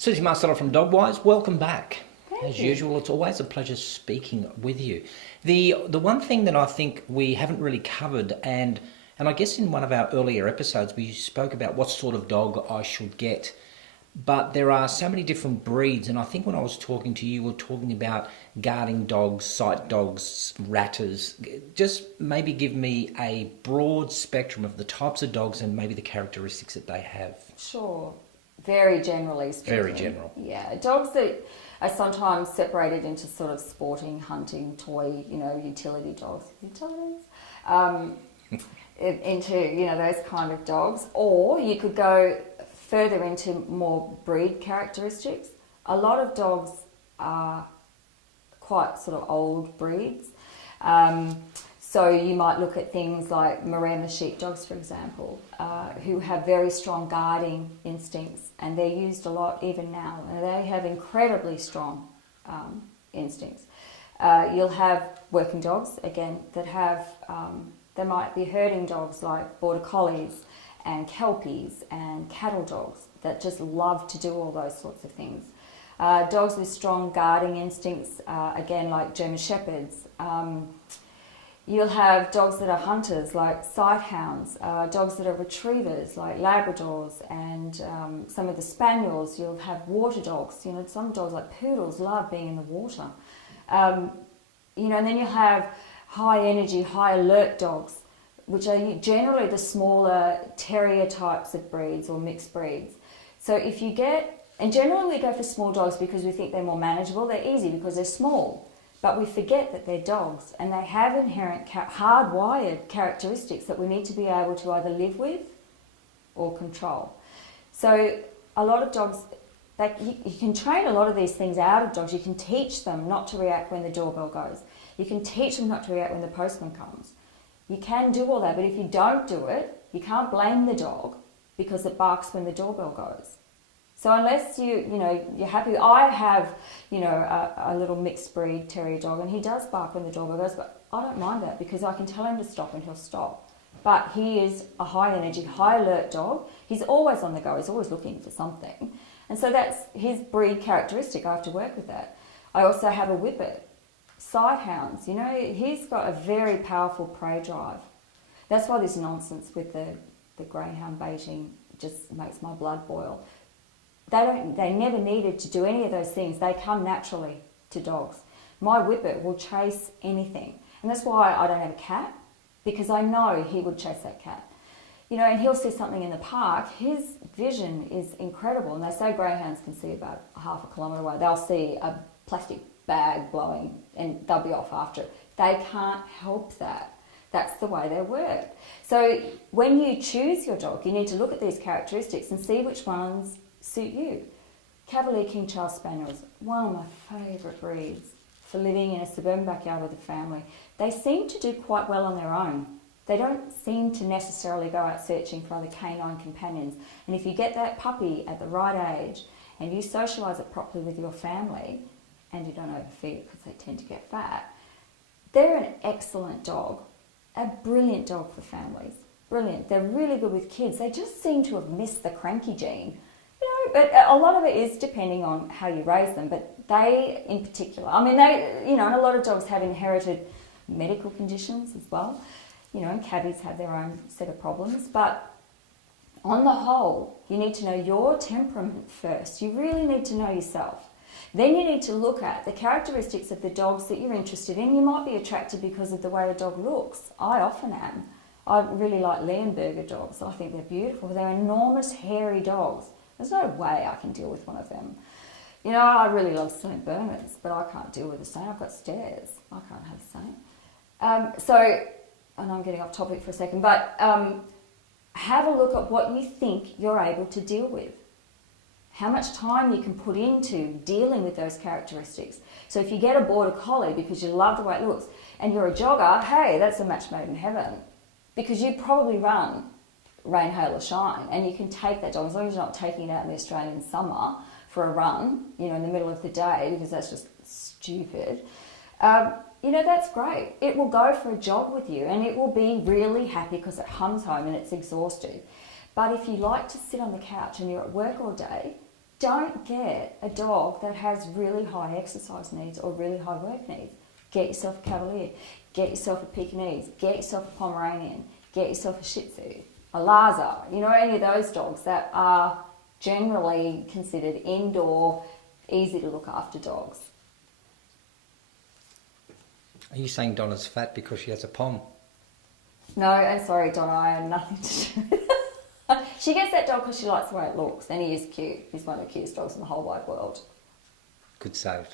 Susie Marcelo from DogWise, welcome back. As you. usual, it's always a pleasure speaking with you. The one thing that I think we haven't really covered, and I guess in one of our earlier episodes we spoke about what sort of dog I should get, but there are so many different breeds, and I think when I was talking to you, we were talking about guarding dogs, sight dogs, ratters. Just maybe give me a broad spectrum of the types of dogs and maybe the characteristics that they have. Sure. Very generally speaking. Very general. Yeah. Dogs that are sometimes separated into sort of sporting, hunting, toy, utility dogs. Utilities? Into, those kind of dogs. Or you could go further into more breed characteristics. A lot of dogs are quite sort of old breeds. So you might look at things like Maremma sheepdogs, for example, who have very strong guarding instincts, and they're used a lot even now, and they have incredibly strong instincts. You'll have working dogs, again, that have, there might be herding dogs like Border Collies and Kelpies and cattle dogs that just love to do all those sorts of things. Dogs with strong guarding instincts, again, like German Shepherds. You'll have dogs that are hunters, like sighthounds, dogs that are retrievers, like Labradors, and some of the Spaniels. You'll have water dogs. Some dogs, like poodles, love being in the water. And then you'll have high energy, high alert dogs, which are generally the smaller terrier types of breeds or mixed breeds. So if you get, and generally we go for small dogs because we think they're more manageable. They're easy because they're small. But we forget that they're dogs, and they have inherent hardwired characteristics that we need to be able to either live with or control. So a lot of dogs, you can train a lot of these things out of dogs. You can teach them not to react when the doorbell goes. You can teach them not to react when the postman comes. You can do all that, but if you don't do it, you can't blame the dog because it barks when the doorbell goes. So unless you're happy, I have, a little mixed breed terrier dog, and he does bark when the doorbell goes, but I don't mind that because I can tell him to stop and he'll stop. But he is a high energy, high alert dog. He's always on the go. He's always looking for something. And so that's his breed characteristic. I have to work with that. I also have a whippet. Sighthounds, he's got a very powerful prey drive. That's why this nonsense with the greyhound baiting just makes my blood boil. They never needed to do any of those things. They come naturally to dogs. My whippet will chase anything. And that's why I don't have a cat, because I know he would chase that cat. And he'll see something in the park. His vision is incredible. And they say greyhounds can see about half a kilometre away. They'll see a plastic bag blowing and they'll be off after it. They can't help that. That's the way they work. So when you choose your dog, you need to look at these characteristics and see which ones suit you. Cavalier King Charles Spaniels, one of my favourite breeds for living in a suburban backyard with a family. They seem to do quite well on their own. They don't seem to necessarily go out searching for other canine companions. And if you get that puppy at the right age and you socialise it properly with your family, and you don't overfeed it because they tend to get fat, they're an excellent dog, a brilliant dog for families. Brilliant. They're really good with kids. They just seem to have missed the cranky gene. But a lot of it is depending on how you raise them. But they, in particular, and a lot of dogs have inherited medical conditions as well. And cabbies have their own set of problems. But on the whole, you need to know your temperament first. You really need to know yourself. Then you need to look at the characteristics of the dogs that you're interested in. You might be attracted because of the way a dog looks. I often am. I really like Leonberger dogs. I think they're beautiful. They're enormous, hairy dogs. There's no way I can deal with one of them. I really love St. Bernards, but I can't deal with the Saint. I've got stairs. I can't have Saint. And I'm getting off topic for a second, but have a look at what you think you're able to deal with. How much time you can put into dealing with those characteristics. So if you get a Border Collie because you love the way it looks, and you're a jogger, hey, that's a match made in heaven. Because you probably run rain, hail or shine, and you can take that dog, as long as you're not taking it out in the Australian summer for a run, in the middle of the day, because that's just stupid. That's great. It will go for a jog with you, and it will be really happy because it hums home and it's exhausted. But if you like to sit on the couch and you're at work all day, don't get a dog that has really high exercise needs or really high work needs. Get yourself a Cavalier, get yourself a Pekingese, get yourself a Pomeranian, get yourself a Shih Tzu, a Lhasa, any of those dogs that are generally considered indoor, easy to look after dogs. Are you saying Donna's fat because she has a pom? No, I'm sorry, Donna, I had nothing to do with it. She gets that dog because she likes the way it looks, and he is cute. He's one of the cutest dogs in the whole wide world. Good save.